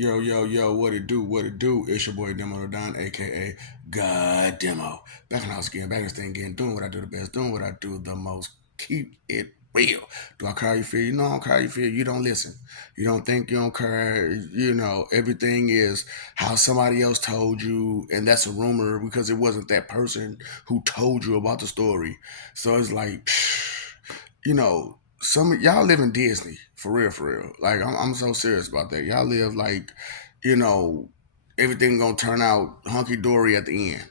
Yo, yo, yo, what it do? What it do? It's your boy Demo Don, aka God Demo. Back in the house again, back in this thing again, doing what I do the best, doing what I do the most. Keep it real. Do I care how you feel? You know I don't care how you feel. You don't listen. You don't think, you don't care. You know, everything is how somebody else told you, and that's a rumor because it wasn't that person who told you about the story. So it's like, you know, some of y'all live in Disney for real, for real. Like I'm so serious about that. Y'all live like, you know, everything gonna turn out hunky dory at the end.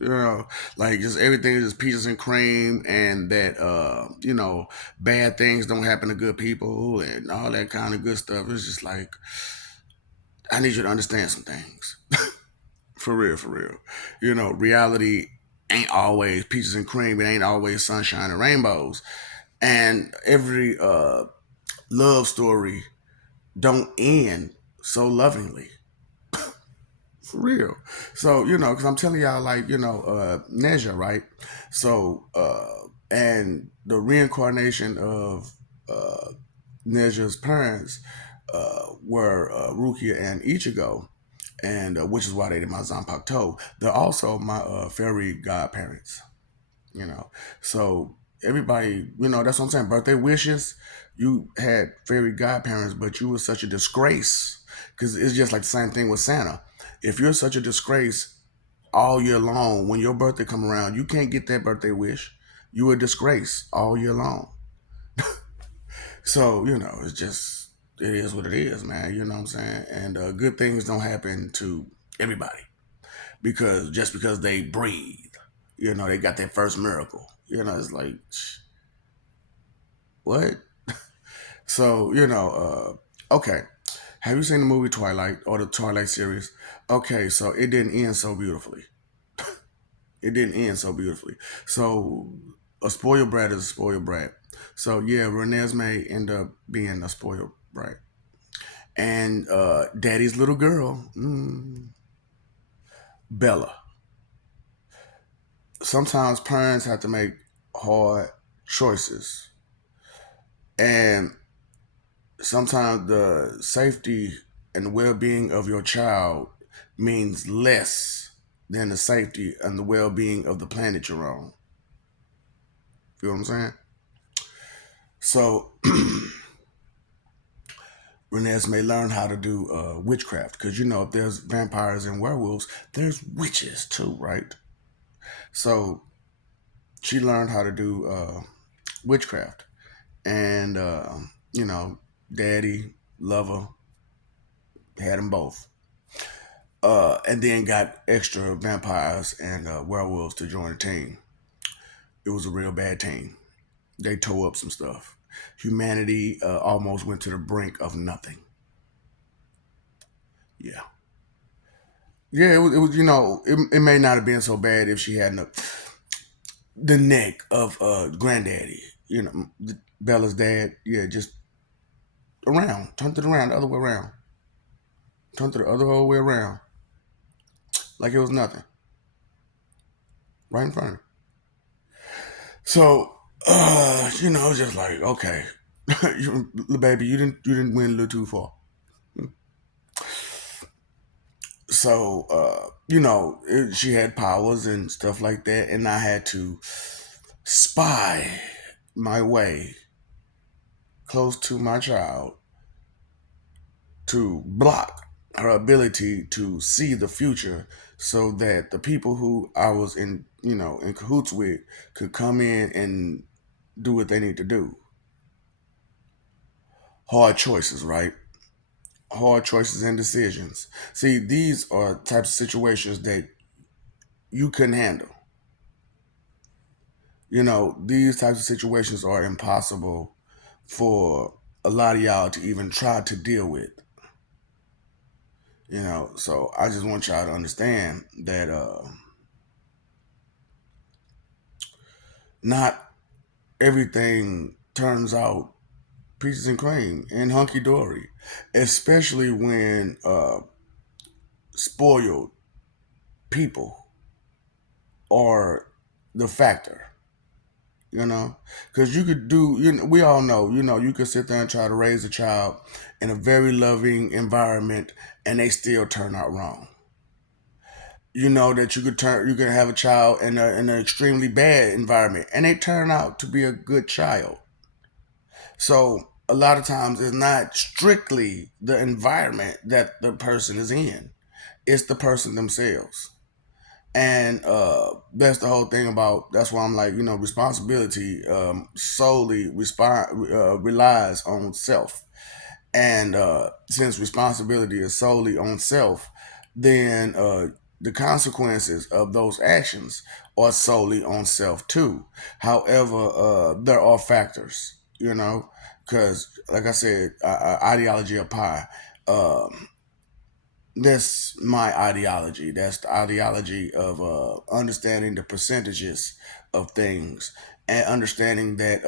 You know, like just everything is just peaches and cream, and that bad things don't happen to good people and all that kind of good stuff. It's just like I need you to understand some things for real, for real. You know, reality ain't always peaches and cream. It ain't always sunshine and rainbows. And every love story don't end so lovingly. For real. So, because I'm telling y'all, like, Neja, right? So, and the reincarnation of Neja's parents were Rukia and Ichigo, and which is why they did my Zanpakuto. They're also my fairy godparents. you know. So everybody, that's what I'm saying. Birthday wishes, you had fairy godparents, but you were such a disgrace. Because it's just like the same thing with Santa. If you're such a disgrace all year long, when your birthday come around, you can't get that birthday wish. You a disgrace all year long. So, it's just it is what it is, man. You know what I'm saying? And good things don't happen to everybody because just because they breathe, they got their first miracle. It's like what? So, okay. Have you seen the movie Twilight or the Twilight series? Okay, so it didn't end so beautifully. It didn't end so beautifully. So a spoiled brat is a spoiled brat. So yeah, Renesmee end up being a spoiled brat. And daddy's little girl, Bella. Sometimes parents have to make hard choices. And sometimes the safety and well-being of your child means less than the safety and the well-being of the planet you're on. Feel what I'm saying? So Renes may learn how to do witchcraft because if there's vampires and werewolves, there's witches too, right? So she learned how to do witchcraft, and daddy, lover, had them both. And then got extra vampires and werewolves to join the team. It was a real bad team. They tore up some stuff. Humanity almost went to the brink of nothing. Yeah, yeah. It was. It may not have been so bad if she hadn't the neck of granddaddy. Bella's dad. Yeah, just around, turned it around the other way around, turned it the other whole way around, like it was nothing, right in front of me. So, it's just like okay, baby, you didn't win a little too far. So, she had powers and stuff like that, and I had to spy my way close to my child to block her ability to see the future so that the people who I was in cahoots with could come in and do what they need to do. Hard choices, right? Hard choices and decisions. See, these are types of situations that you couldn't handle. These types of situations are impossible for a lot of y'all to even try to deal with. So I just want y'all to understand that not everything turns out peaches and cream and hunky dory, especially when spoiled people are the factor. Because you could do, we all know, you could sit there and try to raise a child in a very loving environment, and they still turn out wrong. You know that you can have a child in an extremely bad environment, and they turn out to be a good child. So a lot of times it's not strictly the environment that the person is in; it's the person themselves. And that's the whole thing about. That's why I'm like, responsibility solely relies on self. And since responsibility is solely on self, then the consequences of those actions are solely on self too. However, there are factors, because like I said, ideology of pie. That's my ideology. That's the ideology of understanding the percentages of things and understanding that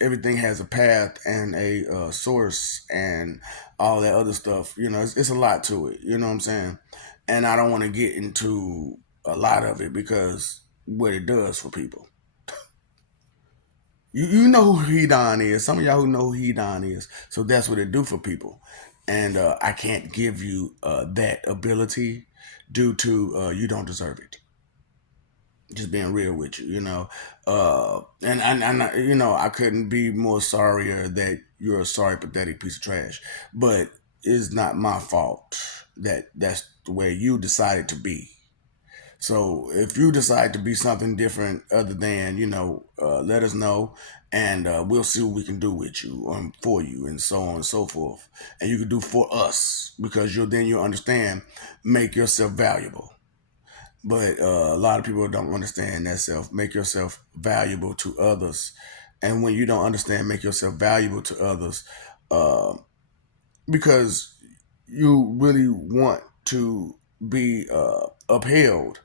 everything has a path and a source and all that other stuff. It's a lot to it. You know what I'm saying? And I don't want to get into a lot of it because what it does for people. You know who Hedon is. Some of y'all who know who Hedon is. So that's what it do for people. And I can't give you that ability due to you don't deserve it. Just being real with you. And I couldn't be more sorrier that you're a sorry, pathetic piece of trash. But it's not my fault that that's the way you decided to be. So if you decide to be something different other than, let us know, and we'll see what we can do with you, for you, and so on and so forth. And you can do for us because you'll understand, make yourself valuable. But a lot of people don't understand that self. Make yourself valuable to others, and when you don't understand, make yourself valuable to others, uh, because you really want to be upheld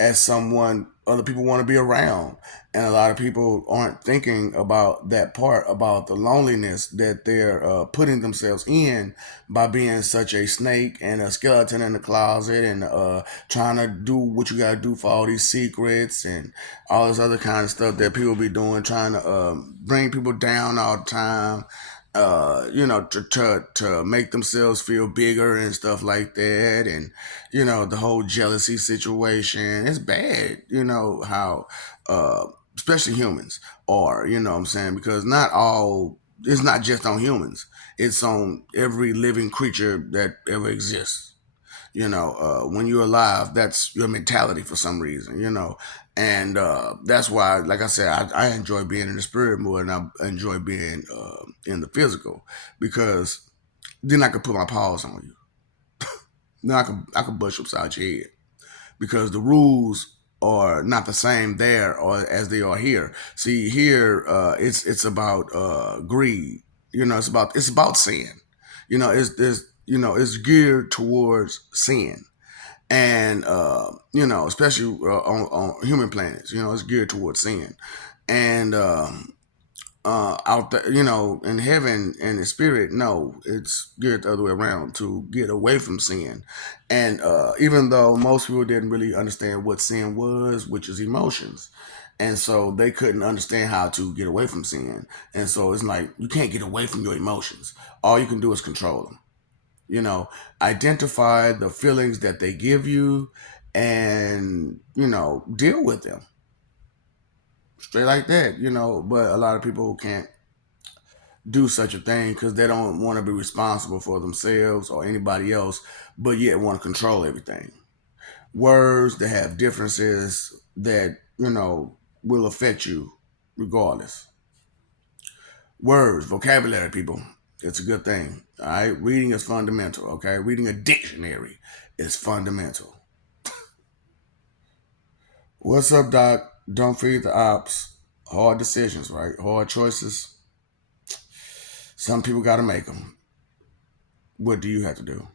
as someone other people want to be around. And a lot of people aren't thinking about that part, about the loneliness that they're putting themselves in by being such a snake and a skeleton in the closet and trying to do what you got to do for all these secrets and all this other kind of stuff that people be doing, trying to bring people down all the time. To make themselves feel bigger and stuff like that, and the whole jealousy situation. It's bad, how especially humans are, what I'm saying, because not all it's not just on humans, it's on every living creature that ever exists. When you're alive, that's your mentality for some reason, and that's why, like I said, I enjoy being in the spirit more than I enjoy being in the physical, because then I could put my paws on you. Then I could bust you upside your head, because the rules are not the same there or as they are here. See, here it's about greed. It's about sin. It's geared towards sin, and especially on human planets. It's geared towards sin, and out there, in heaven and the spirit, no, it's geared the other way around to get away from sin. And even though most people didn't really understand what sin was, which is emotions, and so they couldn't understand how to get away from sin. And so it's like you can't get away from your emotions. All you can do is control them. You know, identify the feelings that they give you, and deal with them straight like that. But a lot of people can't do such a thing because they don't want to be responsible for themselves or anybody else, but yet want to control everything. Words that have differences that, will affect you regardless. Words, vocabulary, people. It's a good thing. All right. Reading is fundamental. Okay. Reading a dictionary is fundamental. What's up, Doc? Don't feed the ops. Hard decisions, right? Hard choices. Some people got to make them. What do you have to do?